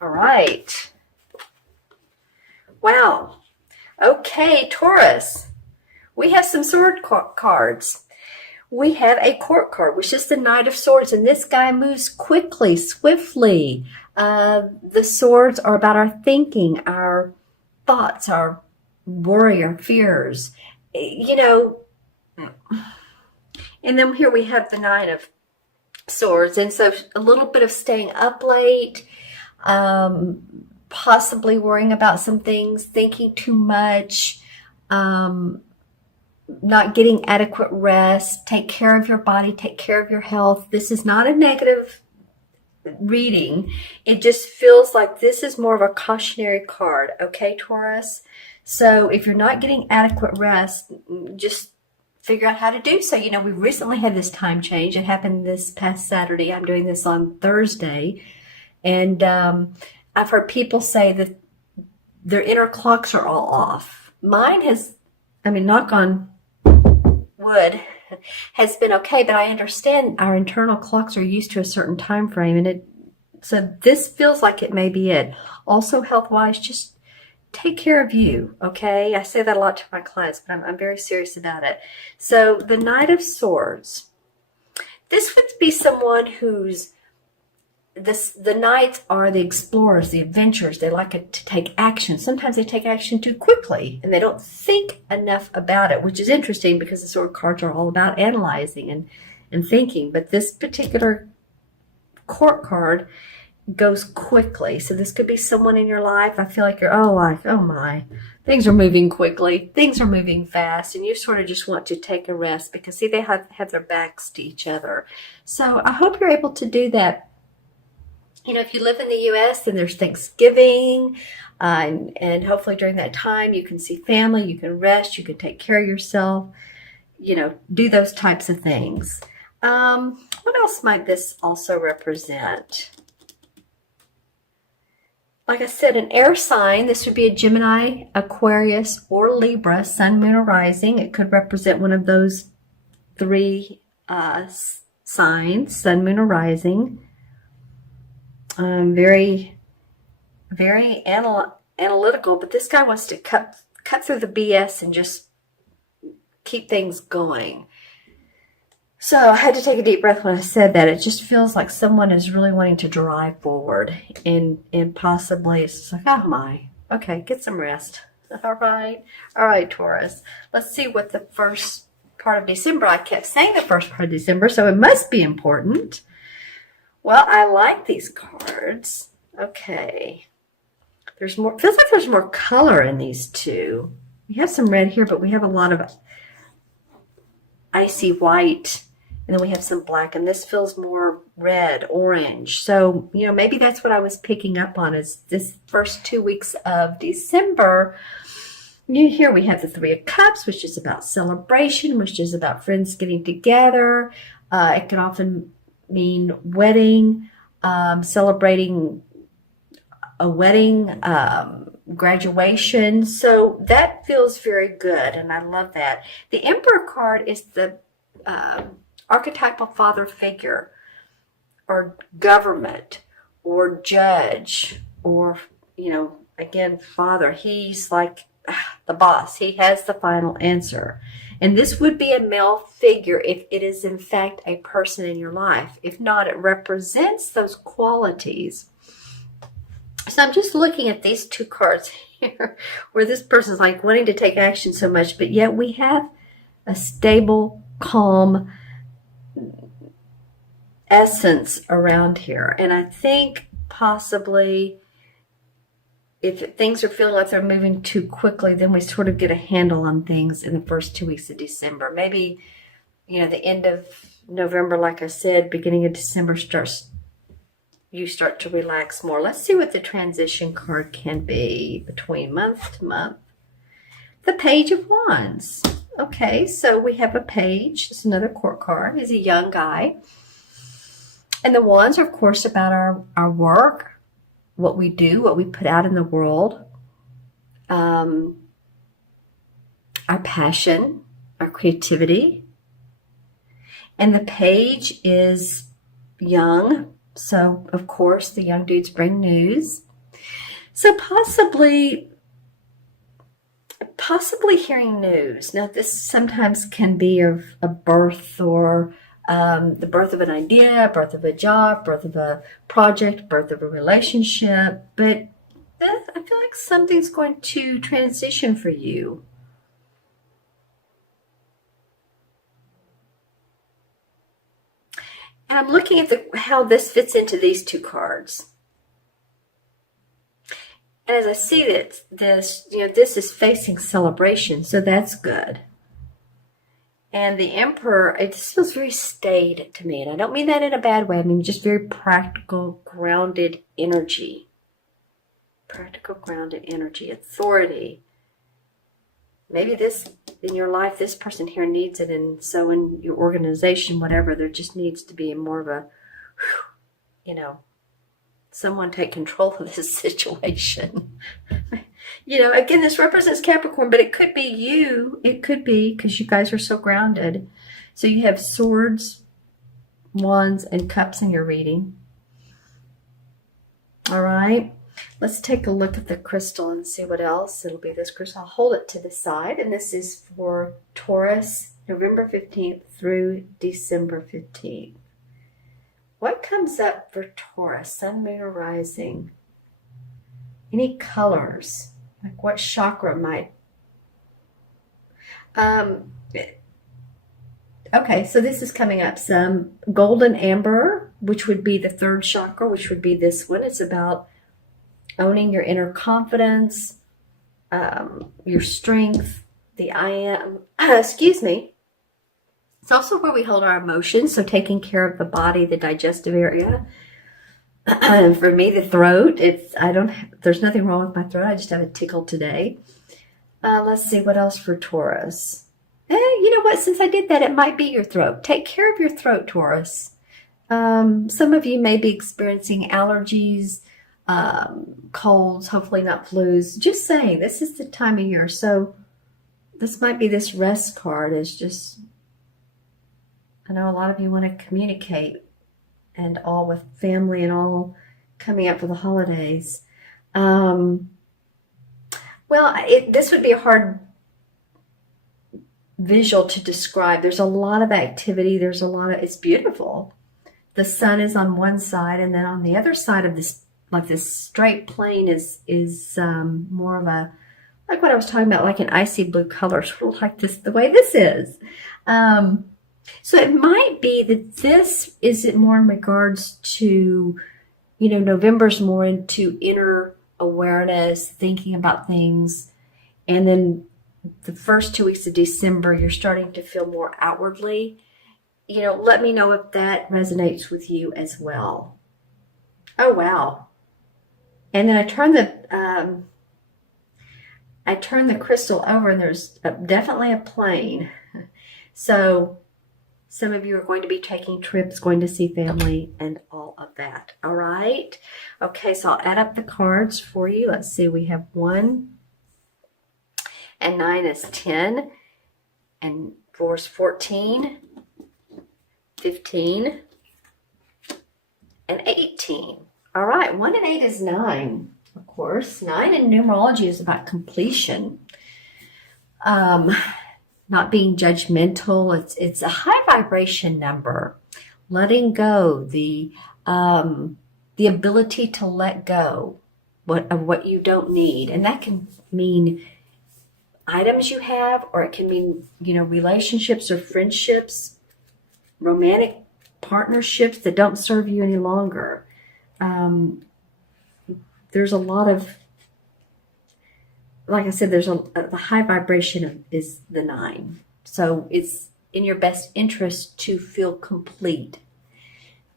All right. Well, okay, Taurus. We have some sword cards. We have a court card, which is the Knight of Swords, and this guy moves quickly, swiftly. The swords are about our thinking, our thoughts, our worry, our fears. You know, and then here we have the Nine of Swords, and so a little bit of staying up late, possibly worrying about some things, thinking too much, not getting adequate rest. Take care of your body, take care of your health. This is not a negative reading. It just feels like this is more of a cautionary card, okay, Taurus? So if you're not getting adequate rest, just figure out how to do so. You know, we recently had this time change. It happened this past Saturday. I'm doing this on Thursday. And I've heard people say that their inner clocks are all off. Mine has, knock on wood, has been okay, but I understand our internal clocks are used to a certain time frame, and so this feels like it may be it. Also, health-wise, just take care of you, okay? I say that a lot to my clients, but I'm very serious about it. So the Knight of Swords, this would be someone who's the knights are the explorers, the adventurers. They like to take action. Sometimes they take action too quickly and they don't think enough about it, which is interesting because the sword cards are all about analyzing and thinking. But this particular court card goes quickly. So this could be someone in your life. I feel like you're, oh my, things are moving quickly. Things are moving fast. And you sort of just want to take a rest because, see, they have their backs to each other. So I hope you're able to do that. You know, if you live in the U.S., then there's Thanksgiving, and hopefully during that time you can see family, you can rest, you can take care of yourself, you know, do those types of things. What else might this also represent? Like I said, an air sign, this would be a Gemini, Aquarius, or Libra, Sun, Moon, or Rising. It could represent one of those three signs, Sun, Moon, or Rising. Very, very analytical, but this guy wants to cut through the BS and just keep things going. So I had to take a deep breath when I said that. It just feels like someone is really wanting to drive forward, and possibly it's just like, oh my, okay, get some rest. All right, Taurus. Let's see what the first part of December. I kept saying the first part of December, so it must be important. Well, I like these cards. Okay. There's more, feels like there's more color in these two. We have some red here, but we have a lot of icy white, and then we have some black, and this feels more red, orange. So, you know, maybe that's what I was picking up on is this first 2 weeks of December. Here we have the Three of Cups, which is about celebration, which is about friends getting together. It can often mean wedding, celebrating a wedding, graduation. So that feels very good, and I love that. The Emperor card is the archetypal father figure, or government, or judge, or, you know, again, father. He's like the boss. He has the final answer. And this would be a male figure if it is in fact a person in your life. If not, it represents those qualities. So I'm just looking at these two cards here where this person's like wanting to take action so much, but yet we have a stable, calm essence around here. And I think possibly if things are feeling like they're moving too quickly, then we sort of get a handle on things in the first 2 weeks of December. Maybe, you know, the end of November, like I said, beginning of December you start to relax more. Let's see what the transition card can be between month to month. The Page of Wands. Okay, so we have a page. It's another court card. He's a young guy. And the wands are, of course, about our work, what we do, what we put out in the world, our passion, our creativity. And the page is young. So, of course, the young dudes bring news. So possibly hearing news. Now, this sometimes can be of a birth or the birth of an idea, birth of a job, birth of a project, birth of a relationship. But I feel like something's going to transition for you. And I'm looking at how this fits into these two cards. And as I see that this is facing celebration, so that's good. And the Emperor, it just feels very staid to me. And I don't mean that in a bad way. I mean just very practical, grounded energy. Practical, grounded energy. Authority. Maybe this, in your life, this person here needs it. And so in your organization, whatever, there just needs to be more of a, someone take control of this situation. Again, this represents Capricorn, but it could be you. It could be because you guys are so grounded. So you have swords, wands, and cups in your reading. All right. Let's take a look at the crystal and see what else. It'll be this crystal. I'll hold it to the side. And this is for Taurus, November 15th through December 15th. What comes up for Taurus, Sun, Moon, or Rising? Any colors? Like what chakra might... Okay, so this is coming up. Some golden amber, which would be the third chakra, which would be this one. It's about owning your inner confidence, your strength, the I am. Excuse me. It's also where we hold our emotions, so taking care of the body, the digestive area. For me, the throat. There's nothing wrong with my throat. I just have a tickle today. Let's see what else for Taurus. You know what? Since I did that, it might be your throat. Take care of your throat, Taurus. Some of you may be experiencing allergies, colds, hopefully not flus. Just saying, this is the time of year. So this might be this rest card. Is just, I know a lot of you want to communicate and all with family and all coming up for the holidays. Well, this would be a hard visual to describe. There's a lot of activity. It's beautiful. The sun is on one side, and then on the other side of this, like this straight plane is more of a, like what I was talking about, like an icy blue color, sort of like this, the way this is. So it might be that this is more in regards to, November's more into inner awareness, thinking about things. And then the first 2 weeks of December, you're starting to feel more outwardly. Let me know if that resonates with you as well. Oh, wow. And then I turn the crystal over, and there's definitely a plane. So some of you are going to be taking trips, going to see family, and all of that. All right? Okay, so I'll add up the cards for you. Let's see. We have 1 and 9 is 10, and 4 is 14, 15, and 18. All right, 1 and 8 is 9, of course. 9 in numerology is about completion. Not being judgmental. It's a high vibration number. Letting go, the ability to let go of what you don't need, and that can mean items you have, or it can mean relationships or friendships, romantic partnerships that don't serve you any longer. There's a lot of, like I said, the high vibration is the 9. So it's in your best interest to feel complete,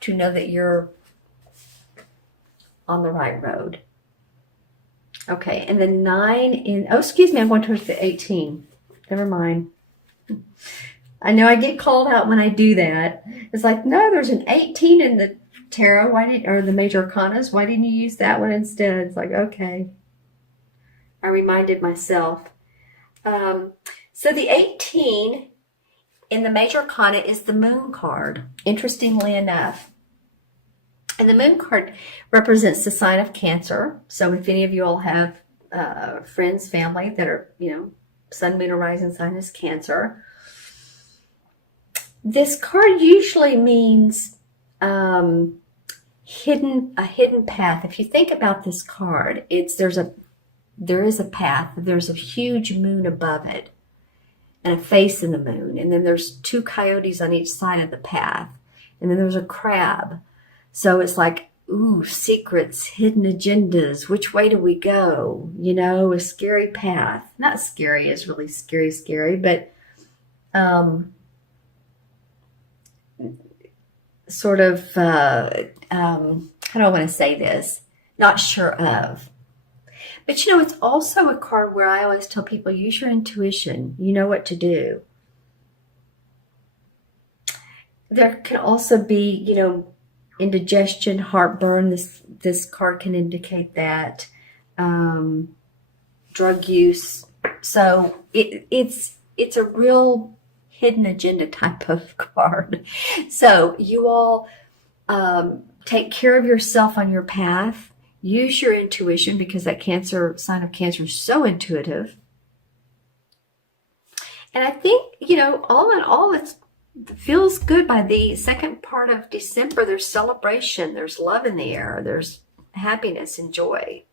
to know that you're on the right road. Okay, and the 9 excuse me, I'm going towards the 18. Never mind. I know I get called out when I do that. It's like, no, there's an 18 in the tarot. Or the major arcanas. Why didn't you use that one instead? It's like, okay. I reminded myself. So the 18 in the major arcana is the moon card, interestingly enough. And the moon card represents the sign of Cancer. So if any of you all have friends, family that are, sun, moon, or rising sign is Cancer, this card usually means a hidden path. If you think about this card, there is a path. There's a huge moon above it and a face in the moon. And then there's two coyotes on each side of the path. And then there's a crab. So it's like, ooh, secrets, hidden agendas. Which way do we go? A scary path. Not scary is really scary, but sort of, how do I want to say this? Not sure of. But it's also a card where I always tell people, use your intuition. You know what to do. There can also be, indigestion, heartburn. This card can indicate that. Drug use. So it's a real hidden agenda type of card. So you all take care of yourself on your path. Use your intuition, because that sign of Cancer is so intuitive. And I think, all in all, it feels good. By the second part of December, there's celebration, there's love in the air, there's happiness and joy.